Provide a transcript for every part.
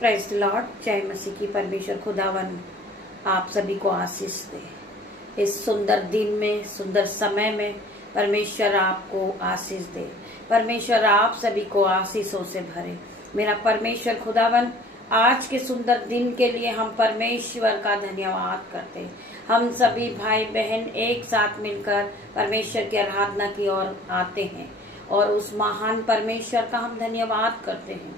Praise the Lord. जय मसीह की। परमेश्वर खुदावन आप सभी को आशीष दे। इस सुंदर दिन में, सुंदर समय में परमेश्वर आपको आशीष दे। परमेश्वर आप सभी को आशीषों से भरे। मेरा परमेश्वर खुदावन, आज के सुंदर दिन के लिए हम परमेश्वर का धन्यवाद करते हैं। हम सभी भाई बहन एक साथ मिलकर परमेश्वर की आराधना की ओर आते हैं और उस महान परमेश्वर का हम धन्यवाद करते हैं।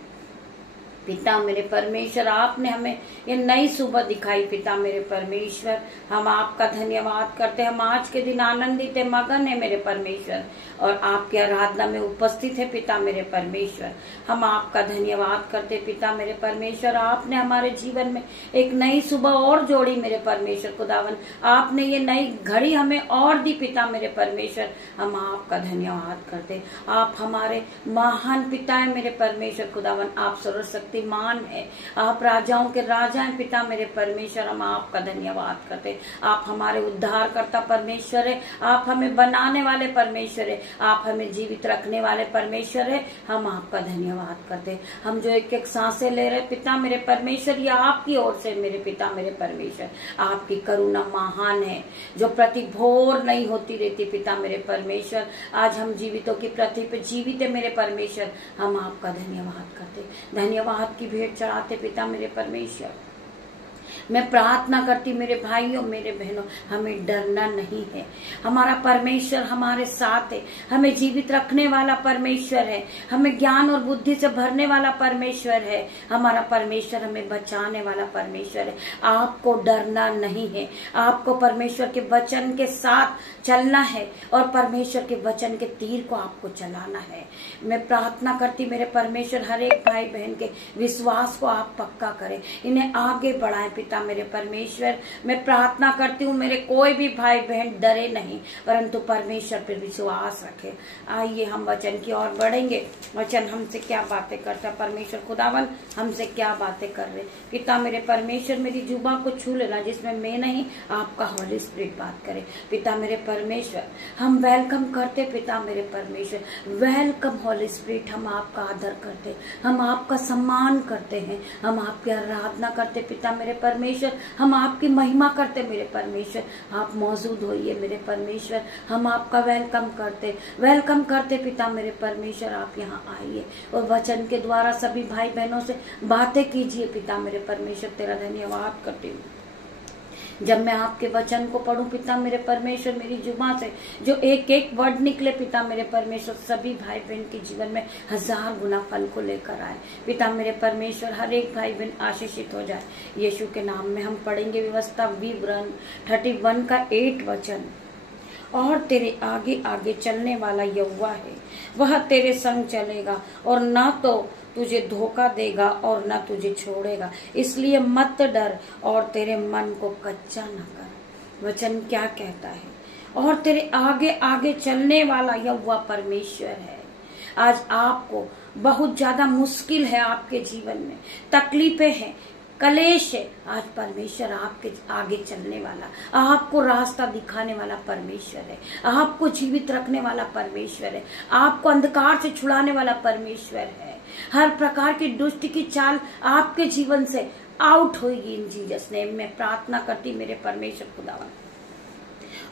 पिता मेरे परमेश्वर, आपने हमें ये नई सुबह दिखाई। पिता मेरे परमेश्वर, हम आपका धन्यवाद करते हैं। हम आज के दिन आनंदित है, मगन है मेरे परमेश्वर, और आपकी आराधना में उपस्थित है। पिता मेरे परमेश्वर, हम आपका धन्यवाद करते। पिता मेरे परमेश्वर, आपने हमारे जीवन में एक नई सुबह और जोड़ी मेरे परमेश्वर खुदावन। आपने ये नई घड़ी हमें और दी। पिता मेरे परमेश्वर, हम आपका धन्यवाद करते। आप हमारे महान पिता है मेरे परमेश्वर खुदावन। आप सर्वशक्तिमान है, आप राजाओं के राजा हैं। पिता मेरे परमेश्वर, हम आपका धन्यवाद करते। आप हमारे उद्धारकर्ता परमेश्वर है, आप हमें बनाने वाले परमेश्वर है, आप हमें जीवित रखने वाले परमेश्वर है। हम आपका धन्यवाद करते। हम जो एक एक सांसें ले रहे पिता मेरे परमेश्वर, ये आपकी ओर से मेरे पिता मेरे परमेश्वर। आपकी करुणा महान है जो प्रति भोर नहीं होती रहती। पिता मेरे परमेश्वर, आज हम जीवितों की पृथ्वी पे जीवित है मेरे परमेश्वर। हम आपका धन्यवाद करते, धन्यवाद की भेंट चढ़ाते। पिता मेरे परमेश्वर, मैं प्रार्थना करती मेरे भाइयों मेरे बहनों, हमें डरना नहीं है। हमारा परमेश्वर हमारे साथ है, हमें जीवित रखने वाला परमेश्वर है, हमें ज्ञान और बुद्धि से भरने वाला परमेश्वर है। हमारा परमेश्वर हमें बचाने वाला परमेश्वर है। आपको डरना नहीं है, आपको परमेश्वर के वचन के साथ चलना है और परमेश्वर के वचन के तीर को आपको चलाना है। मैं प्रार्थना करती मेरे परमेश्वर, हर एक भाई बहन के विश्वास को आप पक्का करें, इन्हें आगे बढ़ाएं। पिता मेरे परमेश्वर, मैं प्रार्थना करती हूँ मेरे कोई भी भाई बहन डरे नहीं, परंतु परमेश्वर पर विश्वास रखे। आइए हम वचन की ओर बढ़ेंगे। वचन हमसे क्या बातें करता है, परमेश्वर खुदावन हमसे क्या बातें कर रहे। पिता मेरे परमेश्वर, मेरी जुबां को छू लेना जिसमें मैं नहीं, आपका हॉली स्पिरिट बात करे। पिता मेरे परमेश्वर, हम वेलकम करते। पिता मेरे परमेश्वर, वेलकम हॉली स्पिरिट। हम आपका आदर करते, हम आपका सम्मान करते हैं, हम आपकी आराधना करते। पिता मेरे परमेश्वर, हम आपकी महिमा करते मेरे परमेश्वर। आप मौजूद होइए मेरे परमेश्वर, हम आपका वेलकम करते। पिता मेरे परमेश्वर, आप यहाँ आइए और वचन के द्वारा सभी भाई बहनों से बातें कीजिए। पिता मेरे परमेश्वर, तेरा धन्यवाद करती हूँ। जब मैं आपके वचन को पढ़ूं पिता मेरे परमेश्वर, मेरी जुबान से जो एक एक वर्ड निकले पिता मेरे परमेश्वर, सभी भाई बहन के जीवन में 1000 गुना फल को लेकर आए। पिता मेरे परमेश्वर, हर एक भाई बहन आशीषित हो जाए यीशु के नाम में। हम पढ़ेंगे व्यवस्था विवरण 31 का 8 वचन। और तेरे आगे आगे चलने वाला यहोवा है, वह तेरे संग चलेगा और न तो तुझे धोखा देगा और न तुझे छोड़ेगा, इसलिए मत डर और तेरे मन को कच्चा न कर। वचन क्या कहता है? और तेरे आगे आगे चलने वाला यहोवा परमेश्वर है। आज आपको बहुत ज्यादा मुश्किल है, आपके जीवन में तकलीफें हैं, कलेश है। आज परमेश्वर आपके आगे चलने वाला, आपको रास्ता दिखाने वाला परमेश्वर है, आपको जीवित रखने वाला परमेश्वर है, आपको अंधकार से छुड़ाने वाला परमेश्वर है। हर प्रकार की दुष्ट की चाल आपके जीवन से आउट होगी इन जीसस नेम में। प्रार्थना करती मेरे परमेश्वर खुदावन।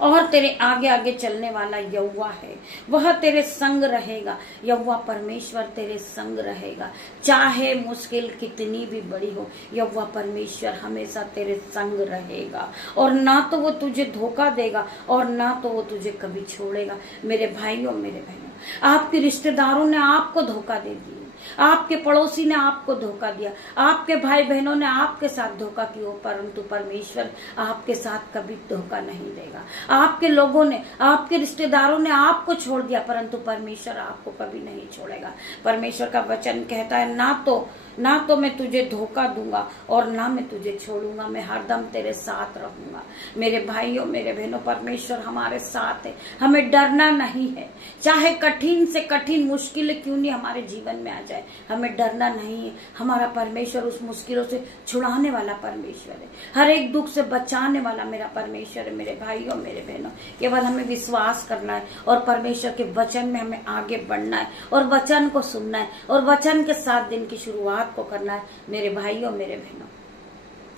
और तेरे आगे आगे चलने वाला यहोवा है, वह तेरे संग रहेगा। यहोवा परमेश्वर तेरे संग रहेगा, चाहे मुश्किल कितनी भी बड़ी हो, यहोवा परमेश्वर हमेशा तेरे संग रहेगा। और ना तो वो तुझे धोखा देगा और ना तो वो तुझे कभी छोड़ेगा। मेरे भाइयों मेरे बहनों, आपके रिश्तेदारों ने आपको धोखा दे दिया, आपके पड़ोसी ने आपको धोखा दिया, आपके भाई बहनों ने आपके साथ धोखा किया, परंतु परमेश्वर आपके साथ कभी धोखा नहीं देगा। आपके लोगों ने, आपके रिश्तेदारों ने आपको छोड़ दिया, परंतु परमेश्वर आपको कभी नहीं छोड़ेगा। परमेश्वर का वचन कहता है, ना तो मैं तुझे धोखा दूंगा और ना मैं तुझे छोड़ूंगा, मैं हरदम तेरे साथ रहूंगा। मेरे भाइयों मेरे बहनों, परमेश्वर हमारे साथ है, हमें डरना नहीं है। चाहे कठिन से कठिन मुश्किल क्यों नहीं हमारे जीवन में आ जाए, हमें डरना नहीं है। हमारा परमेश्वर उस मुश्किलों से छुड़ाने वाला परमेश्वर है, हर एक दुख से बचाने वाला मेरा परमेश्वर है। मेरे भाइयों मेरे बहनों, केवल हमें विश्वास करना है और परमेश्वर के वचन में हमें आगे बढ़ना है और वचन को सुनना है और वचन के साथ दिन की शुरुआत आपको करना है मेरे भाइयों मेरे बहनों।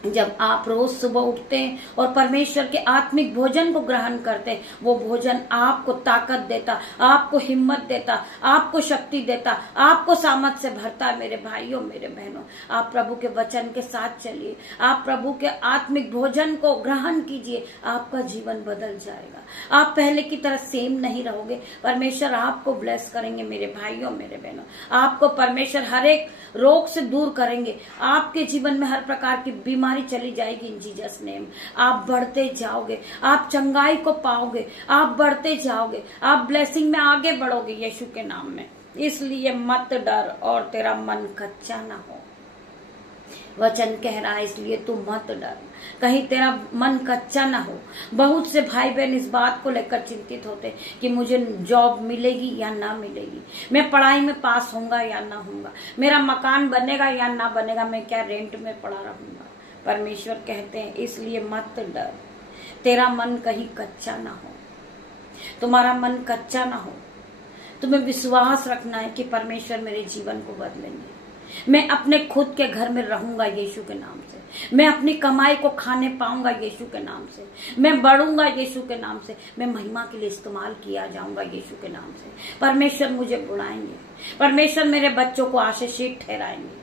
जब आप रोज सुबह उठते हैं और परमेश्वर के आत्मिक भोजन को ग्रहण करते हैं, वो भोजन आपको ताकत देता, आपको हिम्मत देता, आपको शक्ति देता, आपको सामर्थ से भरता है मेरे भाइयों मेरे बहनों। आप प्रभु के वचन के साथ चलिए, आप प्रभु के आत्मिक भोजन को ग्रहण कीजिए, आपका जीवन बदल जाएगा। आप पहले की तरह सेम नहीं रहोगे। परमेश्वर आपको ब्लेस करेंगे मेरे भाइयों मेरे बहनों। आपको परमेश्वर हर एक रोग से दूर करेंगे। आपके जीवन में हर प्रकार की बीमारी चली जाएगी इन जीसस नेम। आप बढ़ते जाओगे, आप चंगाई को पाओगे, आप बढ़ते जाओगे, आप ब्लेसिंग में आगे बढ़ोगे यीशु के नाम में। इसलिए मत डर और तेरा मन कच्चा ना हो। वचन कह रहा है इसलिए तू मत डर, कहीं तेरा मन कच्चा ना हो। बहुत से भाई बहन इस बात को लेकर चिंतित होते कि मुझे जॉब मिलेगी या ना मिलेगी, मैं पढ़ाई में पास होऊंगा या ना होऊंगा, मेरा मकान बनेगा या ना बनेगा, मैं क्या रेंट में पड़ा रहूंगा। परमेश्वर कहते हैं इसलिए मत डर, तेरा मन कहीं कच्चा ना हो, तुम्हारा मन कच्चा ना हो। तुम्हें विश्वास रखना है कि परमेश्वर मेरे जीवन को बदलेंगे। मैं अपने खुद के घर में रहूंगा यीशु के नाम से, मैं अपनी कमाई को खाने पाऊंगा यीशु के नाम से, मैं बढ़ूंगा यीशु के नाम से, मैं महिमा के लिए इस्तेमाल किया जाऊंगा यीशु के नाम से। परमेश्वर मुझे बुलाएंगे, परमेश्वर मेरे बच्चों को आशीषित ठहराएंगे।